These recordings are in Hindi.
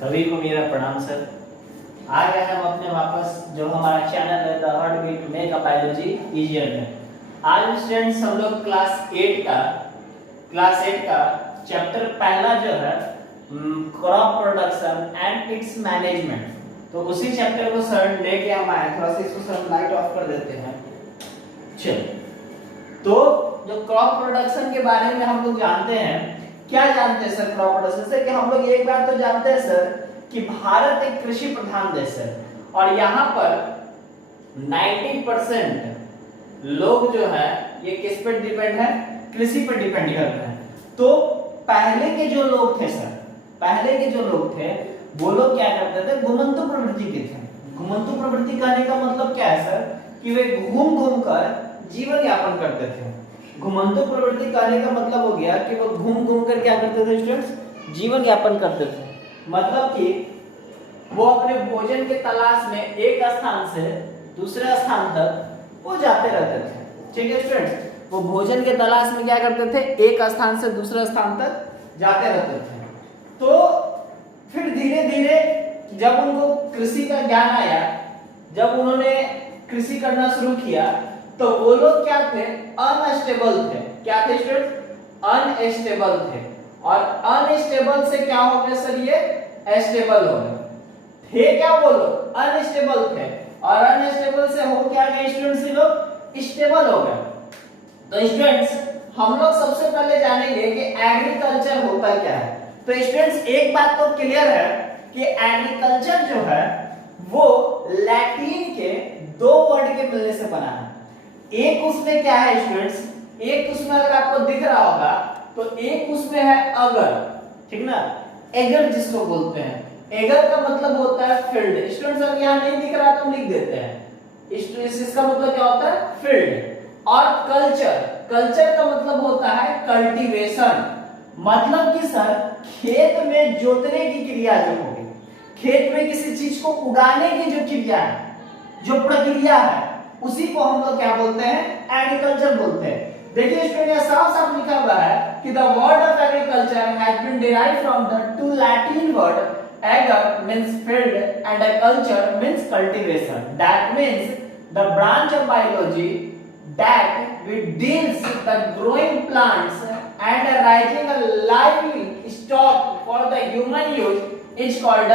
सभी को मेरा प्रणाम सर। आ गए हम अपने वापस जो हमारा चैनल है the heart beat make a biology easier में। आज स्टूडेंट्स हम लोग क्लास 8 का चैप्टर पहला जो है crop production and it's management, तो उसी चैप्टर को सर लेके हम आए। थोड़ा सा इसको सर लाइट ऑफ कर देते हैं। चलो, तो जो क्रॉप प्रोडक्शन के बारे में हम लोग जानते हैं, क्या जानते हैं सर क्रॉप प्रोडक्शन से? कि हम लोग एक बात तो जानते हैं सर कि भारत एक कृषि प्रधान देश है और यहाँ पर 90% लोग जो है ये किस पर डिपेंड है? कृषि पर डिपेंड करते हैं। तो पहले के जो लोग थे सर, पहले के जो लोग थे वो लोग क्या करते थे? घुमंतु प्रवृत्ति के थे। घुमंतु प्रवृत्ति कहने का मतलब क्या है सर? कि वे घूम घूम कर जीवन यापन करते थे। घुमंतु प्रवृत्ति कहने का मतलब हो गया कि वो घूम घूम कर क्या करते थे स्टूडेंट्स? जीवन यापन करते थे। मतलब कि वो अपने भोजन के तलाश में एक स्थान से दूसरे स्थान तक वो जाते रहते थे। ठीक है स्टूडेंट्स, वो भोजन के तलाश में क्या करते थे? एक स्थान से दूसरे स्थान तक जाते रहते थे। तो फिर धीरे धीरे जब उनको कृषि का ज्ञान आया, जब उन्होंने कृषि करना शुरू किया, तो वो लोग क्या थे? अनस्टेबल थे। क्या थे स्टूडेंट्स? अनस्टेबल थे। और अनस्टेबल से क्या हो गया सर? ये स्टेबल हो गए। थे क्या वो लोग? अनस्टेबल थे। और अनस्टेबल से हो क्या गए स्टूडेंट्स? ये लोग स्टेबल हो गए। तो स्टूडेंट्स हम लोग सबसे पहले जानेंगे कि एग्रीकल्चर होता क्या है। तो स्टूडेंट्स एक बात तो क्लियर है कि एग्रीकल्चर जो है वो लैटिन के दो वर्ड के मिलने से बना है। एक उसमें क्या है स्टूडेंट्स? एक उसमें अगर आपको दिख रहा होगा तो एक उसमें है अगर, ठीक ना? एगर जिसको बोलते हैं। एगर का मतलब होता है फील्ड। स्टूडेंट्स अगर यहाँ नहीं दिख रहा तो हम लिख देते हैं। इसका मतलब क्या होता है? फील्ड। और कल्चर, कल्चर का मतलब होता है कल्टीवेशन। मतलब कि सर खेत में जोतने की क्रिया जो होगी, खेत में किसी चीज को उगाने की जो क्रिया है, जो प्रक्रिया है, उसी को हम लोग क्या बोलते हैं? एग्रीकल्चर बोलते हैं। देखिए स्टूडेंट यहाँ साफ साफ लिखा हुआ है कि the word of agriculture has been derived from the two Latin word ager means field and culture means cultivation. That means the branch of biology that deals with the growing plants and raising a livestock for the human use is called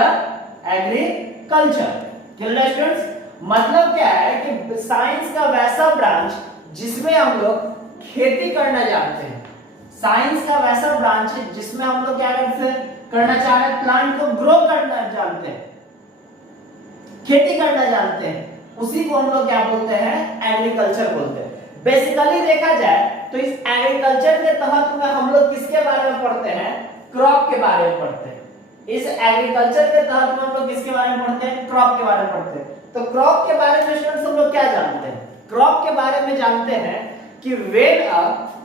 agriculture. Clear students? मतलब क्या है कि साइंस का वैसा ब्रांच जिसमें हम लोग खेती करना जानते हैं। साइंस का वैसा ब्रांच है जिसमें हम लोग क्या करना चाह रहे हैं? प्लांट को ग्रो करना जानते हैं, खेती करना जानते हैं, उसी को हम लोग क्या बोलते हैं? एग्रीकल्चर बोलते हैं। बेसिकली देखा जाए तो इस एग्रीकल्चर के तहत में हम लोग किसके बारे में पढ़ते हैं? क्रॉप के बारे में पढ़ते हैं। इस एग्रीकल्चर के तहत में हम लोग किसके बारे में पढ़ते हैं? क्रॉप के बारे में पढ़ते हैं। तो क्रॉप के बारे में स्टूडेंट्स हम लोग क्या जानते हैं? क्रॉप के बारे में जानते हैं कि when a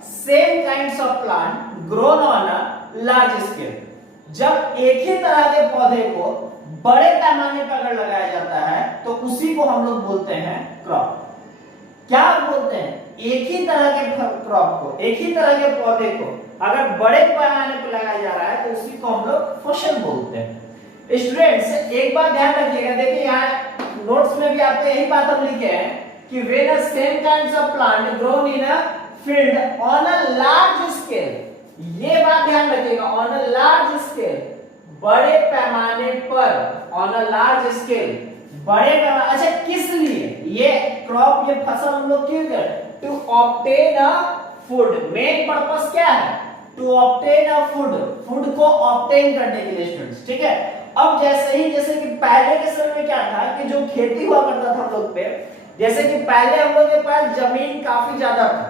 same kinds of plant grown on a large scale, जब एक ही तरह के पौधे को बड़े पैमाने पर अगर लगाया जाता है तो उसी को हम लोग बोलते हैं क्रॉप। क्या बोलते हैं? एक ही तरह के क्रॉप को, एक ही तरह के पौधे को अगर बड़े पैमाने पर लगाया जा रहा है तो उसी को हम लोग फसल बोलते हैं। स्टूडेंट्स एक बात ध्यान रखिएगा, देखिए यहाँ नोट्स में भी आपको यही बात हम लिखे हैं कि when a same kinds of plant grown in a field on a large scale, ये बात ध्यान रखिएगा, on a large scale, बड़े पैमाने पर, on a large scale, बड़े पैमाने। अच्छा किस लिए ये क्रॉप, ये फसल हम लोग क्यों कर? To obtain a food. Main purpose क्या है? To obtain a food, food को ऑब्टेन करने के लिए स्टूडेंट्स। ठीक है, अब जैसे कि पहले के समय में क्या था कि जो खेती हुआ करता था हम लोग पे, जैसे कि पहले हम लोग के पास जमीन काफी ज्यादा था,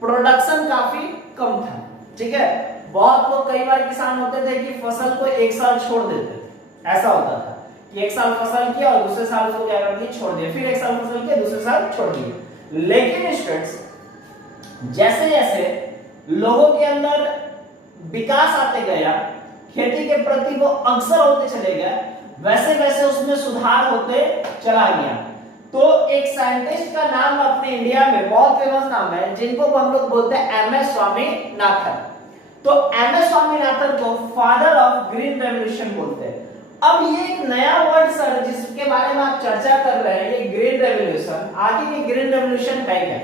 प्रोडक्शन काफी कम था। ठीक है, बहुत लोग कई बार किसान होते थे कि फसल को एक साल छोड़ देते थे। ऐसा होता था कि एक साल फसल किया और दूसरे साल को क्या कर दिया? छोड़ दिया। फिर एक साल फसल किया, दूसरे साल छोड़ दिया। लेकिन स्टूडेंट्स जैसे जैसे लोगों के अंदर विकास आते गया, खेती के प्रति वो अग्रसर होते चले गए, वैसे वैसे उसमें सुधार होते चला गया। तो एक साइंटिस्ट का नाम अपने इंडिया में बहुत फेमस नाम है, जिनको हम लोग बोलते हैं एमएस स्वामीनाथन। तो एमएस स्वामीनाथन को फादर ऑफ ग्रीन रेवोल्यूशन बोलते हैं। अब ये एक नया वर्ड सर जिसके बारे में आप चर्चा कर रहे हैं, ये ग्रीन रेवोल्यूशन। आगे ये ग्रीन रेवोल्यूशन है क्या?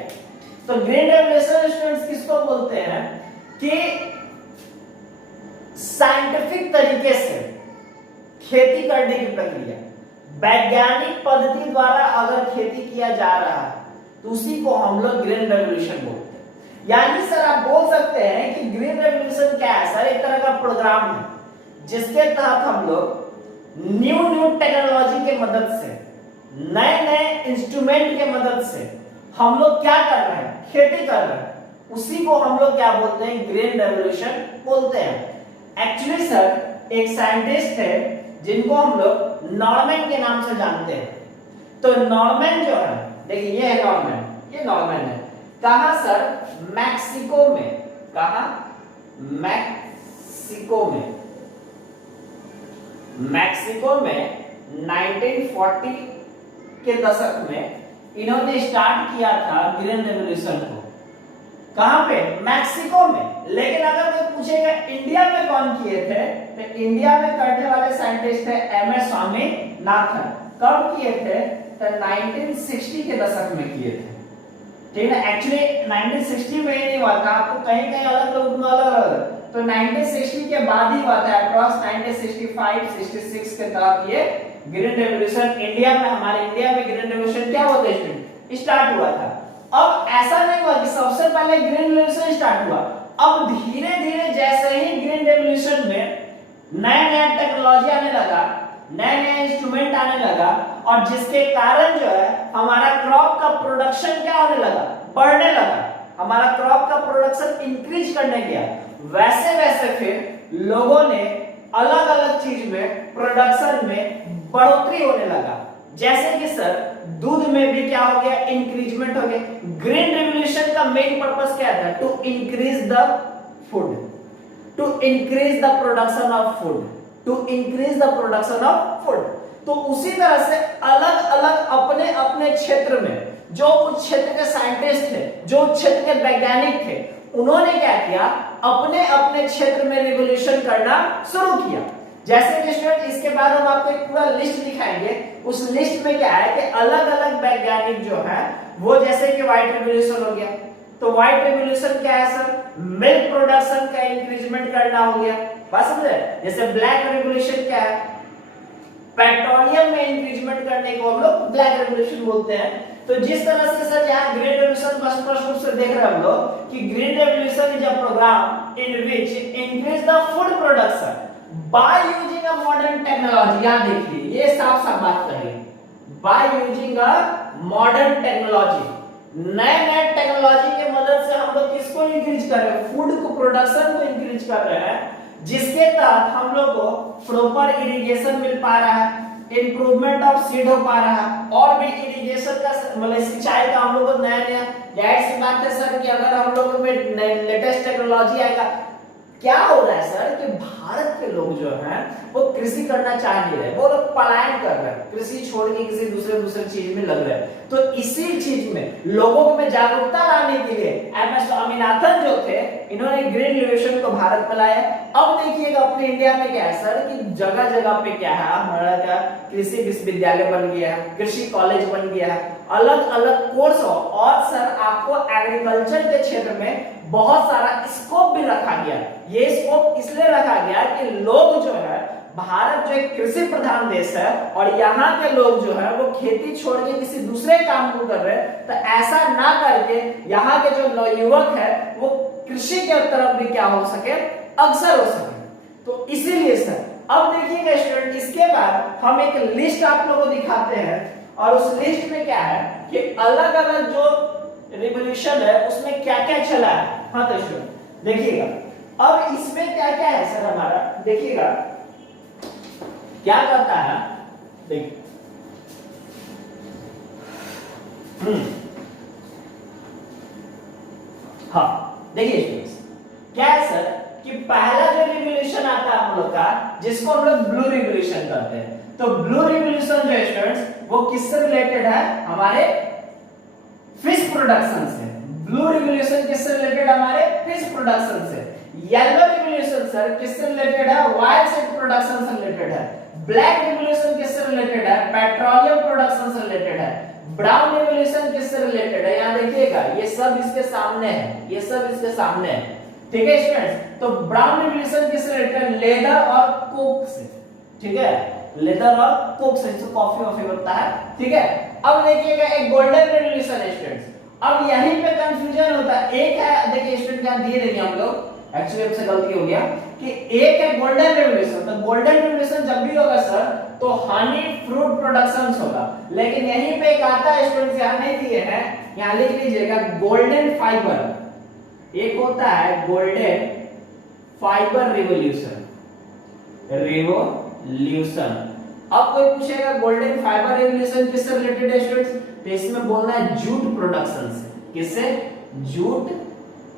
तो ग्रीन रेवोल्यूशन स्टूडेंट्स किसको बोलते हैं कि साइंटिफिक तरीके से खेती करने की प्रक्रिया, वैज्ञानिक पद्धति द्वारा अगर खेती किया जा रहा है तो उसी को हम लोग ग्रीन रेवोल्यूशन बोलते हैं। यानी सर आप बोल सकते हैं कि ग्रीन रेवोल्यूशन क्या है सर? एक तरह का प्रोग्राम है जिसके तहत हम लोग न्यू टेक्नोलॉजी के मदद से, नए नए इंस्ट्रूमेंट के मदद से हम लोग क्या कर रहे हैं? खेती कर रहे हैं। उसी को हम लोग क्या बोलते हैं? ग्रीन रेवोल्यूशन बोलते हैं। एक्चुअली सर एक साइंटिस्ट है जिनको हम लोग नॉर्मन के नाम से जानते हैं। तो नॉर्मन जो है, देखिए ये है नॉर्मन, ये नॉर्मन है। कहां सर? मैक्सिको में। कहां? मैक्सिको में। मैक्सिको में 1940 के दशक में इन्होंने स्टार्ट किया था ग्रीन रेवोल्यूशन को। कहां पे? मैक्सिको में। लेकिन अगर कोई पूछेगा इंडिया में कौन किए थे, तो इंडिया में करने वाले साइंटिस्ट थे एमएस स्वामीनाथन। कब किए थे? तो 1960 के दशक में किए थे। ठीक है, एक्चुअली 1960 में ही नहीं हुआ था, आपको कहीं कहीं अलग लोग में अलग, तो 1960 के बाद ही हुआ था। अप्रॉक्स 1965-66 के तहत ये ग्रीन रेवोल्यूशन इंडिया में, हमारे इंडिया में ग्रीन रेवोल्यूशन क्या हुआ था? स्टार्ट हुआ था। अब ऐसा नहीं हुआ कि सबसे पहले ग्रीन रेवोल्यूशन स्टार्ट हुआ। अब धीरे धीरे जैसे ही ग्रीन रेवोल्यूशन में नया नया टेक्नोलॉजी आने लगा, नए नए इंस्ट्रूमेंट आने लगा, और जिसके कारण जो है हमारा क्रॉप का प्रोडक्शन क्या होने लगा? बढ़ने लगा। हमारा क्रॉप का प्रोडक्शन इंक्रीज करने गया। वैसे वैसे फिर लोगों ने अलग अलग चीज में, प्रोडक्शन में बढ़ोतरी होने लगा। जैसे कि सर दूध में भी क्या हो गया? इंक्रीजमेंट हो गया। ग्रीन रेवोल्यूशन का मेन पर्पस क्या था? To increase the food, to increase the production of food, to increase the production of food. तो उसी तरह से अलग अलग अपने अपने क्षेत्र में जो उस क्षेत्र के साइंटिस्ट थे, जो उस क्षेत्र के वैज्ञानिक थे, उन्होंने क्या किया? अपने अपने क्षेत्र में रिवोल्यूशन करना शुरू किया। जैसे कि स्टूडेंट इसके बाद हम आपको एक पूरा लिस्ट दिखाएंगे। उस लिस्ट में क्या है कि अलग अलग वैज्ञानिक जो है वो, जैसे कि व्हाइट रिवोल्यूशन हो गया, तो व्हाइट रिवोल्यूशन क्या है सर? मिल्क प्रोडक्शन का इंक्रीजमेंट करना हो गया। बात समझे? जैसे ब्लैक रिवोल्यूशन क्या है? पेट्रोलियम में इंक्रीजमेंट करने को हम लोग ब्लैक रेवोल्यूशन बोलते हैं। तो जिस तरह से सर यहाँ ग्रीन रेवोल्यूशन स्पष्ट रूप से देख रहे हैं हम लोग कि green revolution is a programme in which increase the food production by using a modern technology. यहाँ देखिए ये साफ साफ बात कर रही है, by using a modern technology. नए नए टेक्नोलॉजी के मदद से हम लोग किसको इंक्रीज कर रहे हैं? फूड को, प्रोडक्शन को इंक्रीज कर रहे हैं, जिसके तहत हम लोग को प्रॉपर इरिगेशन मिल पा रहा है, इंप्रूवमेंट ऑफ सीड हो पा रहा है, और भी इरिगेशन का मतलब सिंचाई का हम लोग को नया नया। जाहिर सी बात है सर कि अगर हम लोग में लेटेस्ट टेक्नोलॉजी आएगा, क्या हो रहा है सर कि भारत के लोग जो हैं वो कृषि करना चाह नहीं रहे, वो लोग पलायन कर रहे हैं, कृषि छोड़ के किसी दूसरे चीज में लग रहे हैं। तो इसी चीज में लोगों में जागरूकता लाने के लिए एमएस स्वामीनाथन जो थे, इन्होंने ग्रीन रेवोल्यूशन को भारत में लाया। अब देखिएगा अपने इंडिया में क्या है सर कि जगह जगह पे क्या है, हमारा क्या कृषि विश्वविद्यालय बन गया है, कृषि कॉलेज बन गया है, अलग अलग कोर्स हो, और सर आपको एग्रीकल्चर के क्षेत्र में बहुत सारा स्कोप भी रखा गया। ये स्कोप इसलिए रखा गया कि लोग जो है, भारत जो एक कृषि प्रधान देश है और यहाँ के लोग जो है वो खेती छोड़ के किसी दूसरे काम को कर रहे हैं, तो ऐसा ना करके यहाँ के जो नवयुवक है वो कृषि के तरफ भी क्या हो सके, अग्रसर हो सके। तो इसीलिए सर अब देखिएगा स्टूडेंट, इसके बाद हम एक लिस्ट आप लोगों को दिखाते हैं, और उस लिस्ट में क्या है कि अलग अलग जो रिवोल्यूशन है उसमें क्या क्या चला है। हाँ तो स्टूडेंट देखिएगा, अब इसमें क्या क्या है सर हमारा, देखिएगा क्या करता है, देखिए हाँ देखिए स्टूडेंट्स क्या है सर कि पहला जो रिवोल्यूशन आता है हम लोग का, जिसको हम लोग ब्लू रिवोल्यूशन कहते हैं। तो ब्लू रिवोल्यूशन जो है स्टूडेंट्स वो किससे रिलेटेड है, हमारे फिश प्रोडक्शन से। ब्लू रिवोल्यूशन किससे रिलेटेड, हमारे फिश प्रोडक्शन से। येलो रिवोल्यूशन सर किससे रिलेटेड है, वाइल्ड सीड प्रोडक्शन से रिलेटेड है। ब्लैक रिवॉल्यूशन किससे रिलेटेड है? पेट्रोलियम प्रोडक्शन से रिलेटेड है। ब्राउन रिवॉल्यूशन किससे रिलेटेड है? यहाँ देखिएगा ये सब इसके सामने है, ये सब इसके सामने है, ठीक है स्टूडेंट्स। तो ब्राउन रिवॉल्यूशन किससे रिलेटेड है? लेदर और कोक से, ठीक है, लेदर और कोक से, जो कॉफी वॉफी बनता है, ठीक है। अब देखिएगा एक गोल्डन रिवॉल्यूशन है स्टूडेंट्स। अब यहीं पे कंफ्यूजन होता है, एक है, देखिए स्टूडेंट यहाँ दिए नहीं हम लोग, एक्चुअली हमसे गलती हो गया कि एक है गोल्डन रिवॉल्यूशन। तो गोल्डन रिवॉल्यूशन जब भी होगा सर तो हनी फ्रूट प्रोडक्शन होगा, लेकिन यहीं पे एक आता है स्टूडेंट्स, यहाँ नहीं दिए हैं, यहाँ लिख लीजिएगा गोल्डन फाइबर। एक होता है गोल्डन फाइबर रिवॉल्यूशन, रिवॉल्यूशन। अब कोई पूछेगा गोल्डन फाइबर रिवॉल्यूशन किससे रिलेटेड है स्टूडेंट्स? तो इसमें बोलना है जूट प्रोडक्शन से। किससे? जूट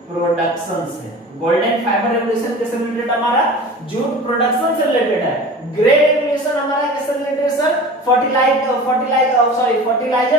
प्रोडक्शन से। गोल्डन फाइबर रिवॉल्यूशन किससे रिलेटेड? हमारा जूट प्रोडक्शन से रिलेटेड है। ग्रे रिवॉल्यूशन हमारा किससे रिलेटेड है सर? फर्टिलाइजर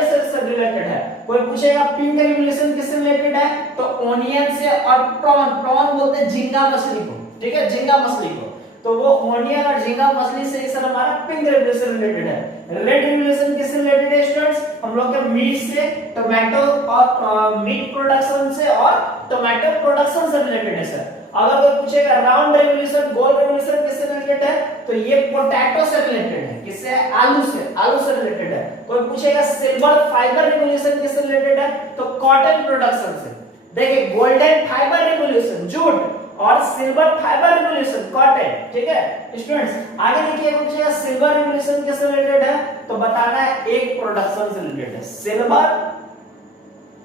से रिलेटेड है। कोई पूछेगा पिंक रिवॉल्यूशन किससे रिलेटेड है? तो ओनियन से और प्रॉन बोलते हैं झींगा मछली को, ठीक है, झींगा मछली को। तो वो ओनियन और झींगा मछली से सर हमारा पिंक रिवॉल्यूशन रिलेटेड है। रेड रिवॉल्यूशन किससे रिलेटेड है स्टूडेंट्स? हम लोग के मीट से, टोमेटो और मीट प्रोडक्शन से और टोमेटो प्रोडक्शन से रिलेटेड है सर। अगर कोई पूछेगा राउंड रिवॉल्यूशन, गोल रिवॉल्यूशन किससे रिलेटेड है? तो ये पोटैटो से रिलेटेड है। किससे? आलू से, आलू से रिलेटेड है। कोई पूछेगा सिल्वर फाइबर रिवॉल्यूशन किससे रिलेटेड है? तो कॉटन प्रोडक्शन से। देखिए गोल्डन फाइबर रिवॉल्यूशन जूट और सिल्वर फाइबर रिवॉल्यूशन कॉटन, ठीक है स्टूडेंट्स। आगे देखिए पूछेगा सिल्वर रिवॉल्यूशन किससे रिलेटेड है? तो बताना है एक प्रोडक्शन से रिलेटेड है। सिल्वर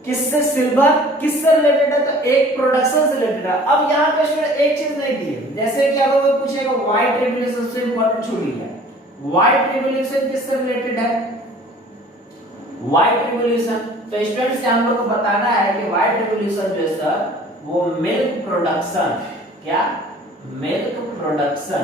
किससे, सिल्वर किससे रिलेटेड है? तो एक प्रोडक्शन से रिलेटेड है। अब यहाँ पे स्टूडेंट एक चीज नहीं दी है, जैसे कि अगर कोई पूछेगा व्हाइट रिवॉल्यूशन से इंपॉर्टेंट छूट गया। व्हाइट रिवॉल्यूशन किससे रिलेटेड है? व्हाइट रिवॉल्यूशन, तो स्टूडेंट्स हम लोग को बताना है कि व्हाइट रिवॉल्यूशन जो है सर वो मिल्क प्रोडक्शन, क्या? मिल्क प्रोडक्शन,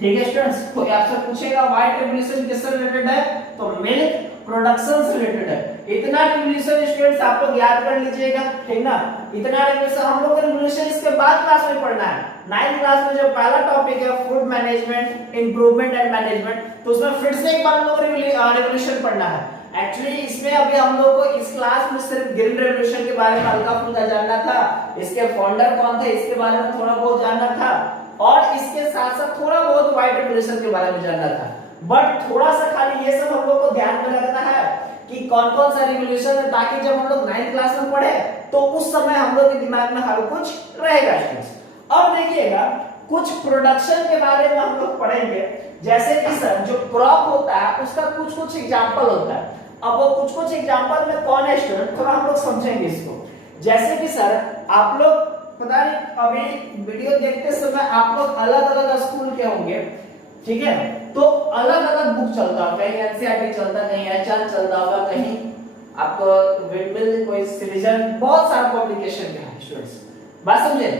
ठीक है स्टूडेंट्स। कोई आपसे पूछेगा व्हाइट रिवॉल्यूशन किससे रिलेटेड है? तो मिल्क प्रोडक्शन से रिलेटेड है। इतना रिवॉल्यूशन स्टूडेंट्स आप लोग याद कर लीजिएगा, ठीक ना। इतना रिवॉल्यूशन हम लोग को रिवॉल्यूशन इसके बाद क्लास में पढ़ना है। 9th क्लास में जो पहला टॉपिक है food management, improvement and management, तो उसमें फिर से एक बार हम लोग रिवॉल्यूशन पढ़ना है। एक्चुअली इसमें अभी हम लोग को इस क्लास में सिर्फ ग्रीन रेवोल्यूशन के बारे में हल्का फुल्का जानना था, इसके फाउंडर कौन थे इसके बारे में थोड़ा बहुत जानना था, और इसके साथ साथ थोड़ा बहुत व्हाइट रेवोल्यूशन के बारे में जानना था। बट थोड़ा सा खाली ये सब हम लोग को ध्यान में रखना है कि कौन कौन सा रिवोल्यूशन है, ताकि जब हम लोग 9th क्लास में पढ़े तो उस समय हम लोग के दिमाग में हर कुछ रहेगा। अब देखिएगा कुछ प्रोडक्शन के बारे में हम लोग पढ़ेंगे, जैसे कि सर जो क्रॉप होता है उसका कुछ कुछ एग्जांपल होता है। अब वो कुछ कुछ एग्जांपल में कौन है स्टूडेंट, थोड़ा हम लोग समझेंगे इसको। जैसे कि सर आप लोग पता नहीं अभी वीडियो देखते समय आप लोग अलग अलग स्कूल के होंगे, ठीक है, तो अलग अलग बुक चलता होगा, कहीं एनसीईआरटी चलता, कहीं एचआर चलता होगा, कहीं आपको विंडमिल, कोई सिटीजन, बहुत सारा पब्लिकेशन के हैं स्टूडेंट्स, बात समझे।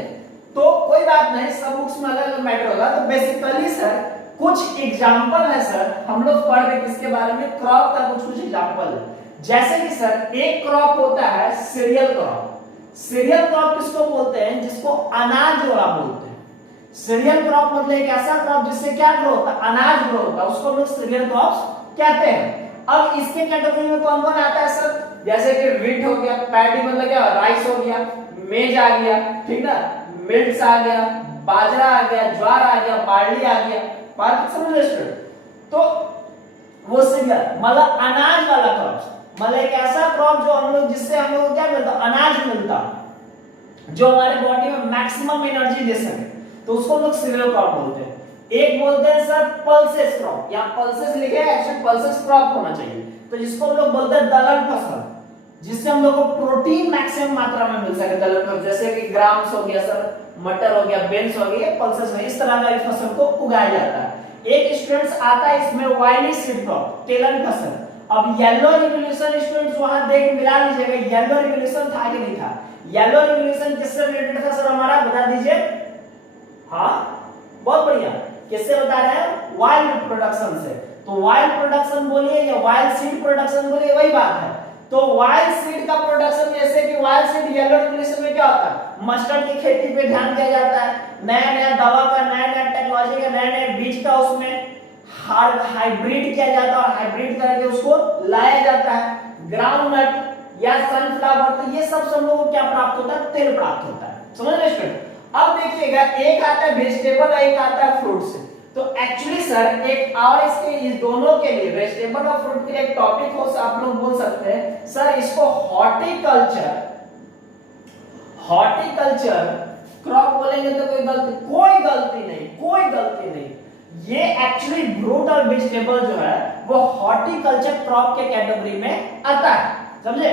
तो कोई बात नहीं, सब बुक्स में अलग अलग मैटर होगा। तो बेसिकली सर कुछ एग्जांपल है सर, हम लोग पढ़ रहे किसके बारे में, क्रॉप का कुछ कुछ एग्जांपल है। जैसे कि सर एक क्रॉप होता है सीरियल क्रॉप। सीरियल क्रॉप किसको बोलते हैं? जिसको अनाज वाला बोलते हैं। सीरियल क्रॉप मतलब एक ऐसा क्रॉप जिससे क्या ग्रो होता है, अनाज ग्रो होता है, उसको लोग सीरियल क्रॉप्स कहते हैं। अब इसके कैटेगरी में कौन कौन आता है सर? जैसे कि व्हीट हो गया, पैडी मतलब क्या, राइस हो गया, मेज आ गया, ठीक ना, मिल्ट्स आ गया, बाजरा आ गया, ज्वार आ गया, बार्ली आ गया, बात समझ रहे। तो वो सीरियल मतलब अनाज वाला क्रॉप, मतलब एक ऐसा क्रॉप जो हम लोग, जिससे हम लोग क्या मिलता, अनाज मिलता, जो हमारे बॉडी में मैक्सिमम एनर्जी दे सके, तो उसको हम लोग सीरियल क्रॉप बोलते हैं। एक बोलते हैं सर पल्सेस क्रॉप, या पल्सेस लिखे हैं, एक्चुअली पल्सेस क्रॉप होना चाहिए, तो जिसको हम लोग बोलते हैं दलहन फसल, जिससे हम लोग को प्रोटीन मैक्सिमम मात्रा में मिल सके। दलहन फसल जैसे कि ग्राम्स हो गया सर, मटर हो गया, बेन्स हो गया, पल्सेस में इस तरह का फसल को उगाया जाता है। एक स्टूडेंट्स आता है इसमें वाइली सीड क्रॉप, तेलन फसल। अब येलो रिवोल्यूशन स्टूडेंट्स वहां देख मिला लीजिएगा, येलो रिवोल्यूशन था कि नहीं था? येलो रिवोल्यूशन किससे रिलेटेड था सर हमारा, बता दीजिए। हाँ बहुत बढ़िया, किससे बता रहे हैं? वाइल्ड प्रोडक्शन से। तो वाइल्ड प्रोडक्शन बोलिए या वाइल्ड सीड प्रोडक्शन बोलिए, वही बात है। तो वाइल्ड सीड का प्रोडक्शन, जैसे कि वाइल्ड सीड येलो रिवोल्यूशन में क्या होता है, मस्टर्ड की खेती पे ध्यान दिया जाता है, नया नया दवा का, नया नया टेक्नोलॉजी का, नए नए बीज का उसमें हाइब्रिड किया जाता है और हाइब्रिड करके उसको लाया जाता है। ग्राउंडनट या सनफ्लावर, तो ये सब हम लोगों को क्या प्राप्त होता है? तेल प्राप्त होता है। समझ रहे स्टूडेंट? अब देखिएगा, एक आता है वेजिटेबल, एक आता है फ्रूट से। तो एक्चुअली सर एक और इसके इस दोनों के लिए, वेजिटेबल और फ्रूट के लिए एक टॉपिक हो, आप लोग बोल सकते हैं सर इसको हॉर्टिकल्चर क्रॉप बोलेंगे तो कोई गलती नहीं। ये एक्चुअली फ्रूट और वेजिटेबल जो है वो हॉर्टिकल्चर क्रॉप के कैटेगरी में आता है। समझे?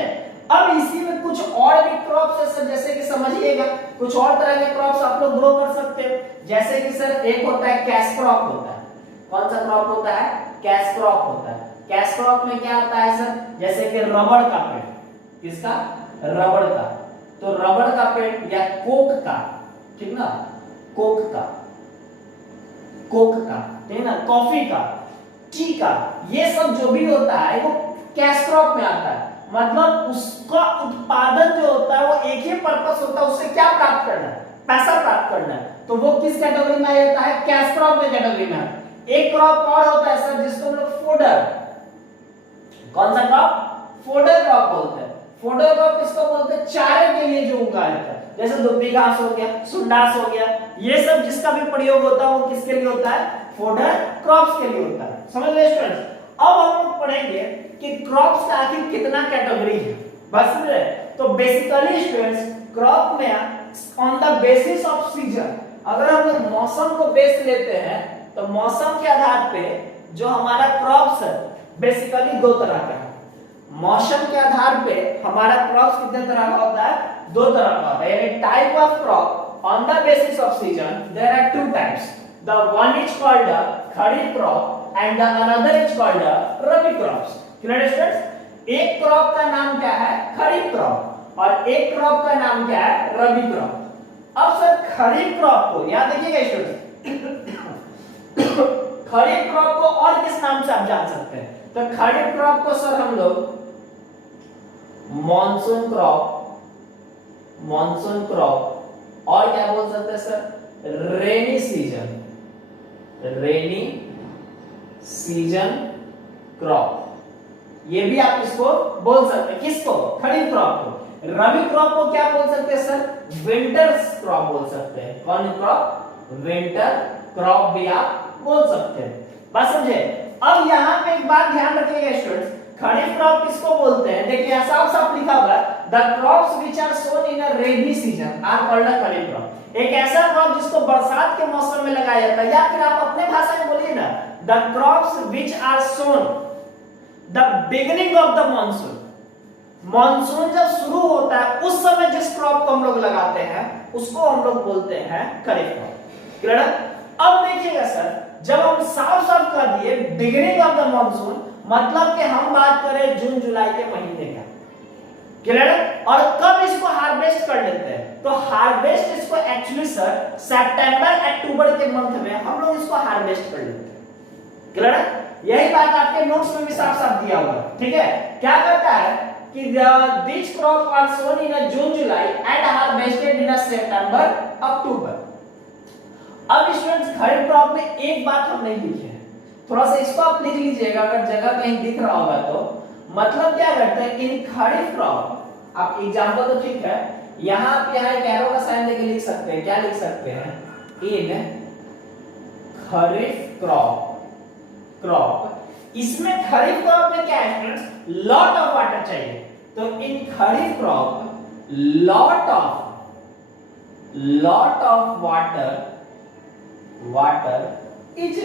अब इसी में कुछ और भी क्रॉप्स है सर, जैसे कि समझिएगा कुछ और तरह के क्रॉप्स आप लोग ग्रो कर सकते हैं। जैसे कि सर एक होता है कैश क्रॉप होता है। कौन सा क्रॉप होता है? कैश क्रॉप होता है। कैश क्रॉप में क्या आता है सर? जैसे कि रबड़ का पेड़। किसका? रबड़ का। तो रबड़ का पेड़ या कोक का, ठीक ना, कोक का, ठीक ना, कॉफी का, टी का, ये सब जो भी होता है वो कैश क्रॉप में आता है। मतलब उसका उत्पादन जो होता है वो एक ही पर्पस होता है, उससे क्या प्राप्त करना है? पैसा प्राप्त करना है। तो वो किस कैटेगरी में आ जाता है? कैश क्रॉप में कैटेगरी में। एक क्रॉप और होता है सर जिसको हम लोग फोडर, कौन सा क्रॉप? फोडर क्रॉप बोलते हैं। फोडर क्रॉप किसको बोलते हैं? चारे के लिए जो उगाया जाता है, जैसे दुबी घास हो गया, सुंडास हो गया, ये सब जिसका भी प्रयोग होता है वो किसके लिए होता है? फोडर क्रॉप्स के लिए होता है। समझ गए स्टूडेंट्स? अब हम लोग पढ़ेंगे कि क्रॉप्स का आखिर कितना कैटेगरी है। बस समझ रहे? तो बेसिकली स्टूडेंट्स क्रॉप में on the basis of season, अगर हम लोग मौसम को बेस लेते हैं तो मौसम के आधार पे जो हमारा क्रॉप्स है बेसिकली दो तरह का है। मौसम के आधार पे हमारा क्रॉप्स कितने तरह का होता है? दो तरह का होता है। यानी type of crop on the basis of season there are two types. The one is called the kharif crop and the another is called the rabi crops. Clear students? एक क्रॉप का नाम क्या है? खरीफ क्रॉप, और एक क्रॉप का नाम क्या है? रबी क्रॉप। अब सर खरीफ क्रॉप को याद रखिएगा स्टूडेंट्स, खरीफ क्रॉप को और किस नाम से आप जान सकते हैं? तो खरीफ क्रॉप को सर हम लोग मॉनसून क्रॉप और क्या बोल सकते हैं सर? रेनी सीजन क्रॉप, ये भी आप इसको बोल सकते हैं। किसको? खरीफ क्रॉप को। रबी क्रॉप को क्या बोल सकते हैं सर? विंटर क्रॉप बोल सकते हैं। कौन क्रॉप? विंटर क्रॉप भी आप बोल सकते हैं। बात समझे? अब यहाँ पे एक बात ध्यान रखिएगा स्टूडेंट्स, खरीफ क्रॉप किसको बोलते हैं? देखिए साफ साफ लिखा हुआ है, the crops which are sown in a rainy season are called a kharif crop. एक ऐसा क्रॉप जिसको बरसात के मौसम में लगाया जाता है, या फिर आप अपने भाषा में बोलिए ना, the crops which are sown the beginning of the monsoon. Monsoon जब शुरू होता है उस समय जिस क्रॉप को हम लोग लगाते हैं उसको हम लोग बोलते हैं खरीफ क्रॉप। क्लियर? अब देखिएगा सर, जब हम साफ साफ कर दिए बिगिनिंग ऑफ द मॉनसून, मतलब कि हम बात करें जून जुलाई के महीने का। क्लियर? और कब इसको हार्वेस्ट कर लेते हैं? तो हार्वेस्ट इसको एक्चुअली सर सितंबर अक्टूबर के मंथ में हम लोग इसको हार्वेस्ट कर लेते हैं। क्लियर? यही बात आपके नोट्स में भी साफ साफ दिया हुआ है। ठीक है? क्या करता है कि this crop are sown in June July and harvested in September October. अब स्टूडेंट्स खरीफ क्रॉप में एक बात हम नहीं लिखे हैं, थोड़ा सा इसको आप लिख लीजिएगा अगर जगह कहीं दिख रहा होगा तो। मतलब क्या करते हैं इन खरीफ क्रॉप, आप एग्जांपल तो ठीक है, यहां आप यहां एक एरो का साइन देके लिख सकते हैं। क्या लिख सकते हैं? इन खरीफ क्रॉप। इसमें खरीफ क्रॉप में क्या है स्टूडेंट्स? लॉट ऑफ वाटर चाहिए। तो in kharif crop lot of water is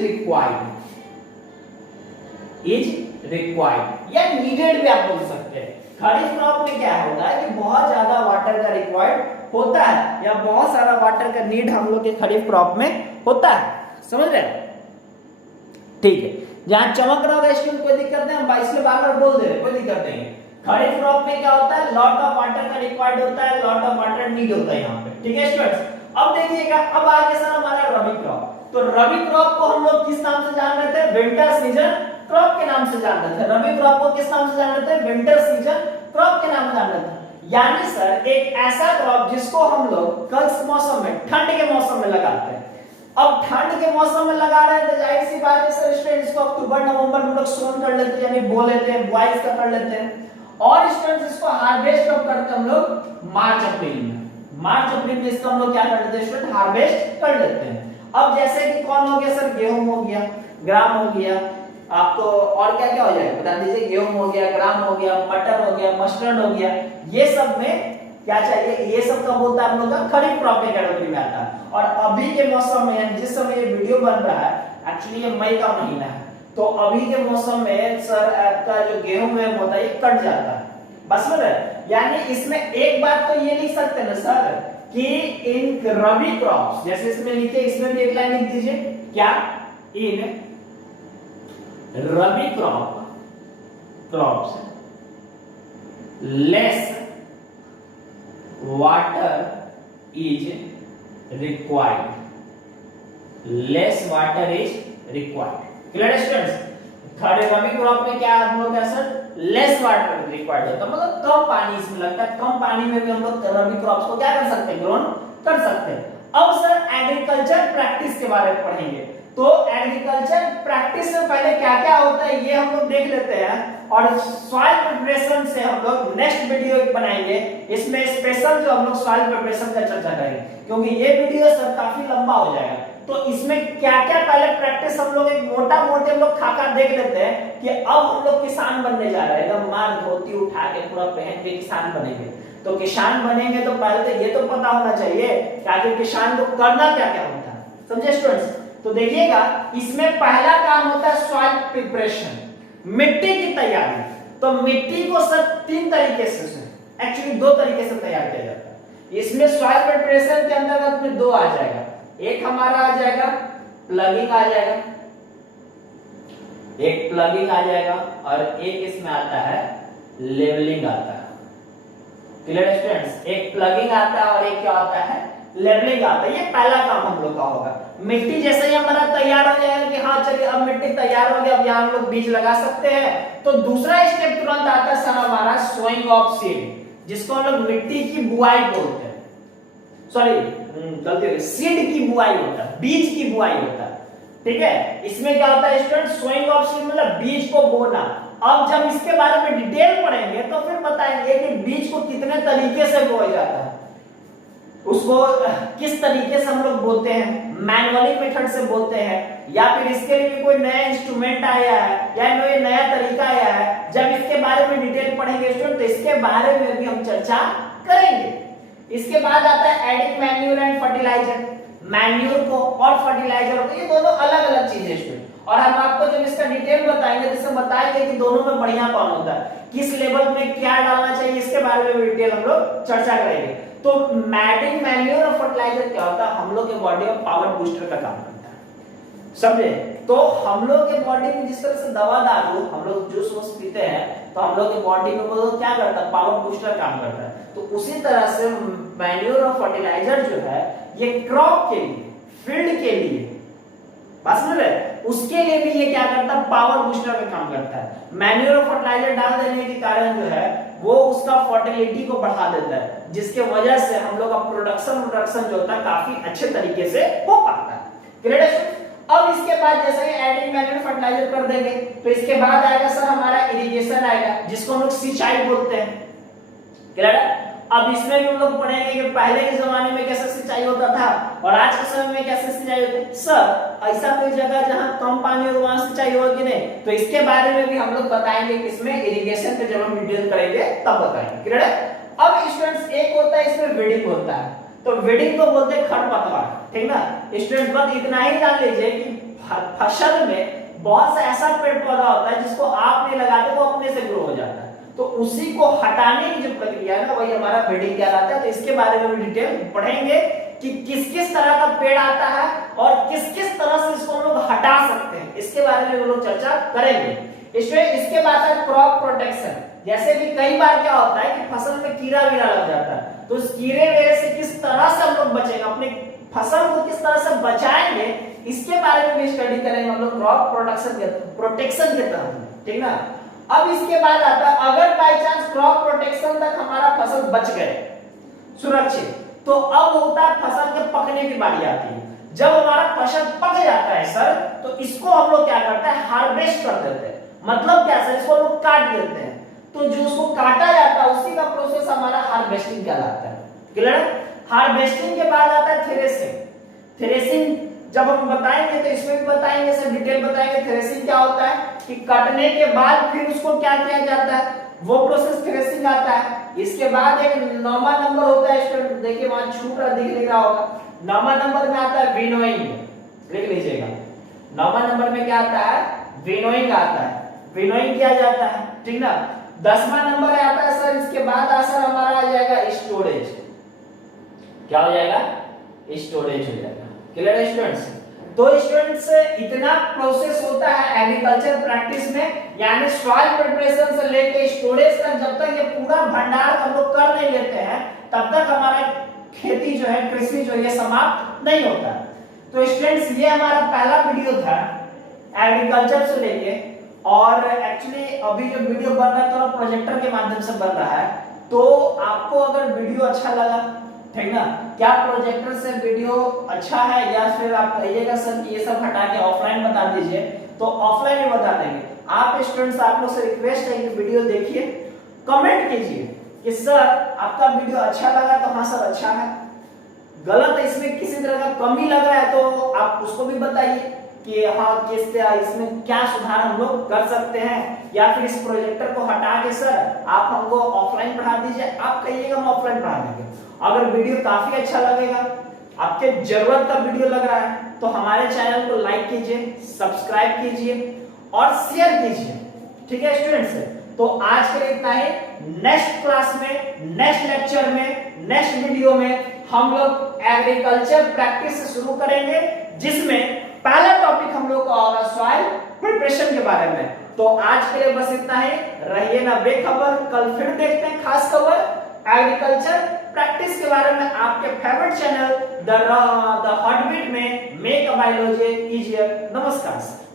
required या नीडेड भी आप बोल सकते हैं। खरीफ क्रॉप में क्या होता है कि बहुत ज्यादा वाटर का रिक्वायर्ड होता है, या बहुत सारा वाटर का नीड हम लोग के खरीफ क्रॉप में होता है। समझ रहे हैं? ठीक है, जहां चमक रहा होगा स्टूडेंट कोई दिक्कत नहीं, हम इसलिए बार-बार बोल दे रहे हैं, कोई दिक्कत नहीं है। खरीफ क्रॉप में क्या होता है? लॉट ऑफ वाटर का रिक्वायर्ड होता है, लॉट ऑफ वाटर नीड होता है यहाँ पे। ठीक है स्टूडेंट्स? अब देखिएगा, अब आगे सर हमारा रबी क्रॉप। तो रबी क्रॉप को हम लोग किस नाम से जान रहे थे? विंटर सीजन क्रॉप के नाम से जान रहे थे। रबी क्रॉप को किस नाम से जान रहे थे? विंटर सीजन क्रॉप के नाम से जान रहे थे। यानी सर एक ऐसा क्रॉप जिसको हम लोग कल मौसम में, ठंड के मौसम में लगाते हैं। अब अब ठंड के मौसम में लगा रहे हैं तो जाहिर सी बात है सर स्टूडेंट इसको अक्टूबर नवंबर में लोग सोन कर लेते हैं, यानी बो लेते हैं, बुआई का कर लेते हैं। और स्टूडेंट्स इसको हार्वेस्ट कब करते हैं हम लोग? मार्च अप्रैल में। मार्च अप्रैल में इसको हम लोग क्या कर लेते हैं स्टूडेंट? हार्वेस्ट कर लेते हैं। अब जैसे कि कौन हो गया सर? गेहूं हो गया, ग्राम हो गया, आपको और क्या क्या हो जाएगा बता दीजिए? गेहूं हो गया, ग्राम हो गया, मटर हो गया, मस्टर्ड हो गया, ये सब में क्या चाहिए? ये सब कब होता है हम लोग का? खरीफ क्रॉप के कैटेगरी में आता है। और अभी के मौसम में जिस समय ये वीडियो बन रहा है, एक्चुअली ये मई का महीना है, तो अभी के मौसम में सर आपका जो गेहूं में होता है ये कट जाता है, बस समझ रहे? यानी इसमें एक बात तो ये लिख सकते हैं ना सर कि इन रबी क्रॉप्स, जैसे इसमें लिखे इसमें भी एक लाइन लिख दीजिए, क्या? In rabi crops less water is required, less water is required. Clear students? Third rabi crop में क्या हम लोग सर? लेस वाटर रिक्वायर्ड होता है, मतलब कम पानी इसमें लगता है, कम पानी में भी हम लोग रबी क्रॉप्स को क्या कर सकते हैं? ग्रोन कर सकते हैं। अब सर एग्रीकल्चर प्रैक्टिस के बारे में पढ़ेंगे, तो एग्रीकल्चर प्रैक्टिस से पहले क्या क्या होता है ये हम लोग देख लेते हैं, और सॉइल प्रिपरेशन से हम लोग नेक्स्ट वीडियो बनाएंगे, इसमें स्पेशल जो हम लोग सॉइल प्रिपरेशन का चर्चा करेंगे, क्योंकि ये वीडियो सर काफी लंबा हो जाएगा। तो इसमें क्या क्या पहले प्रैक्टिस हम लोग एक मोटा मोटे लोग खाका देख लेते हैं कि अब हम लोग किसान बनने जा रहे हैं, एकदम मार धोती उठा के पूरा पहन के किसान बनेंगे। तो किसान बनेंगे तो पहले तो ये तो पता होना चाहिए कि आखिर किसान को करना क्या क्या होता है, समझे स्टूडेंट्स? तो देखिएगा इसमें पहला काम होता है सॉइल प्रिपरेशन, मिट्टी की तैयारी। तो मिट्टी को सर तीन तरीके से, एक्चुअली दो तरीके से तैयार किया जाता है। इसमें सॉइल प्रिपरेशन के अंतर्गत में दो आ जाएगा, एक हमारा आ जाएगा प्लगिंग आ जाएगा, एक प्लगिंग आ जाएगा, और एक इसमें आता है लेवलिंग आता है। Clear students? एक प्लगिंग आता है और एक क्या आता है? लेवलिंग आता है। ये पहला काम हम लोग का होगा। मिट्टी जैसे ही हमारा तैयार हो जाएगा कि हाँ चलिए अब मिट्टी तैयार हो गई, अब यहाँ हम लोग बीज लगा सकते हैं, तो दूसरा स्टेप तुरंत आता है सर हमारा सोइंग ऑफ सीड, जिसको हम लोग मिट्टी की बुआई बोलते हैं, सॉरी गलती, सीड की बुआई होता है, बीज की बुआई होता है। ठीक है, इसमें क्या होता है स्टूडेंट? सोइंग ऑफ सीड मतलब बीज को बोना। अब जब इसके बारे में डिटेल पढ़ेंगे तो फिर बताएंगे कि बीज को कितने तरीके से बोया जाता है, उसको किस तरीके से हम लोग बोते हैं, मैनुअली मेथड से बोते हैं, या फिर इसके लिए कोई नया इंस्ट्रूमेंट आया है या कोई नया तरीका आया है। जब इसके बारे में डिटेल पढ़ेंगे स्टूडेंट तो इसके बारे में भी हम चर्चा करेंगे। इसके बाद आता है adding manure and fertilizer. Manure को और फर्टिलाइजर को, ये दोनों अलग अलग चीजें स्टूडेंट, और हम आपको जब इसका डिटेल बताएंगे तो इसमें बताएंगे कि दोनों में बढ़िया कौन होता है, किस लेवल में क्या डालना चाहिए, इसके बारे में डिटेल हम लोग चर्चा करेंगे। तो एडिंग मैन्यूर और फर्टिलाइजर क्या होता है? हम लोग के बॉडी में पावर बूस्टर का काम करता है, समझे? तो हम लोग के बॉडी में जिस तरह से दवा दारू हम लोग जूस वूस पीते हैं, तो हम लोग के बॉडी में वो क्या करता है? पावर बूस्टर काम करता है। तो उसी तरह से मैन्यूर और फर्टिलाइजर जो है ये क्रॉप के लिए, फील्ड के लिए, बात समझ रहे? उसके लिए भी ये क्या करता है? पावर बूस्टर का काम करता है। मैन्यूर और फर्टिलाइजर डाल देने के कारण जो है वो उसका फर्टिलिटी को बढ़ा देता है, जिसके वजह से हम लोग का प्रोडक्शन जो होता है काफी अच्छे तरीके से हो पाता है। क्लियर है? अब इसके बाद जैसे ही एडिंग मैन्यूर फर्टिलाइजर कर देंगे तो इसके बाद आएगा सर हमारा इरिगेशन आएगा, जिसको हम लोग सिंचाई बोलते हैं। क्लियर है? अब इसमें भी हम लोग पढ़ेंगे कि पहले के जमाने में कैसे सिंचाई होता था और आज के समय में कैसे सिंचाई होती है। सर ऐसा कोई जगह जहां कम पानी हो वहां सिंचाई होगी कि नहीं, तो इसके बारे में भी हम लोग बताएंगे कि इसमें इरिगेशन पे जब हम डिटेल करेंगे तब बताएंगे। क्लियर है? अब स्टूडेंट्स एक होता है इसमें वीडिंग होता है, तो वीडिंग को बोलते हैं खरपतवार, ठीक ना स्टूडेंट? बस इतना ही जान लीजिए कि फसल में बहुत सा ऐसा पेड़ पौधा होता है जिसको आप नहीं लगाते वो अपने से ग्रो हो जाता है, तो उसी को हटाने की जो प्रक्रिया है ना वही हमारा वीडिंग कहलाता है। तो इसके बारे में भी डिटेल पढ़ेंगे कि किस किस तरह का पेड़ आता है और किस किस तरह से इसको हम लोग हटा सकते हैं, इसके बारे में हम लोग चर्चा करेंगे। इसके बाद है क्रॉप प्रोटेक्शन। जैसे कि कई बार क्या होता है कि फसल में कीड़ा वीड़ा लग जाता है, तो उस कीड़े वगैरह से किस तरह से हम लोग बचेंगे, अपने फसल को किस तरह से बचाएंगे, इसके बारे में भी स्टडी करेंगे हम लोग क्रॉप प्रोटेक्शन के तहत, ठीक ना। अब इसके बाद आता है अगर बाय चांस क्रॉप प्रोटेक्शन तक हमारा फसल बच गए सुरक्षित, तो अब होता है फसल के पकने की बारी आती है। जब हमारा फसल पक जाता है सर, तो इसको हम लोग क्या करते हैं, हार्वेस्ट कर देते हैं। मतलब क्या सर, इसको हम लोग काट देते हैं। तो जो उसको काटा जाता है उसी का प्रोसेस हमारा हार्वेस्टिंग कहलाता है। क्लियर है? हार्वेस्टिंग के बाद आता है थ्रेसिंग। थ्रेसिंग जब हम बताएंगे तो इसमें भी बताएंगे सर, डिटेल बताएंगे थ्रेसिंग क्या होता है, कि कटने के बाद फिर उसको क्या किया जाता है, वो प्रोसेस थ्रेसिंग आता है। इसके बाद एक 9वां नंबर होता है स्टूडेंट, देखिए वहां छूट रहा दिख रहा होगा, 9वां नंबर में आता है विनोइंग, लिख लीजिएगा। 9वां नंबर में क्या आता है, विनोइंग आता है, विनोइंग किया जाता है, ठीक ना। 10वां नंबर आता है सर, इसके बाद आंसर हमारा आ जाएगा स्टोरेज। क्या हो जाएगा, स्टोरेज हो जाएगा। क्लियर है स्टूडेंट्स? तो स्टूडेंट्स इतना प्रोसेस होता है एग्रीकल्चर प्रैक्टिस में, यानी सॉइल प्रिपरेशन से लेके स्टोरेज तक, जब तक ये पूरा भंडार हम लोग कर नहीं लेते हैं तब तक हमारा खेती जो है, कृषि जो है समाप्त नहीं होता। तो स्टूडेंट्स ये हमारा पहला वीडियो था एग्रीकल्चर से लेके, और एक्चुअली अभी जो वीडियो बन रहा है तो प्रोजेक्टर के माध्यम से बन रहा है। तो आपको अगर वीडियो अच्छा लगा, ठीक ना, क्या प्रोजेक्टर से वीडियो अच्छा है, या फिर आप कहिएगा सर कि ये सब हटा के ऑफलाइन बता दीजिए, तो ऑफलाइन ही बता देंगे। आप स्टूडेंट्स, आप लोग से रिक्वेस्ट है कि वीडियो देखिए, कमेंट कीजिए कि सर आपका वीडियो अच्छा लगा तो हाँ सर अच्छा है, गलत है इसमें किसी तरह का कमी लग रहा है तो आप उसको भी बताइए कि हाँ किस तरह इसमें क्या सुधार हम लोग कर सकते हैं, या फिर इस प्रोजेक्टर को हटा के सर आप हमको ऑफलाइन पढ़ा दीजिए, आप कहिएगा हम ऑफलाइन पढ़ा देंगे। अगर वीडियो काफी अच्छा लगेगा, आपके जरूरत का वीडियो लग रहा है, तो हमारे चैनल को लाइक कीजिए, सब्सक्राइब कीजिए और शेयर कीजिए। ठीक है स्टूडेंट्स? तो आज के लिए इतना ही। नेक्स्ट क्लास में, नेक्स्ट लेक्चर में, नेक्स्ट वीडियो में हम लोग एग्रीकल्चर प्रैक्टिस से शुरू करेंगे, जिसमें पहला टॉपिक हम लोग का होगा सॉइल प्रिपरेशन के बारे में। तो आज के लिए बस इतना ही। रहिए ना बेखबर, कल फिर देखते हैं खास खबर एग्रीकल्चर प्रैक्टिस के बारे में आपके फेवरेट चैनल द हार्टबीट में। मेक अ बायोलॉजी कीजिए। नमस्कार।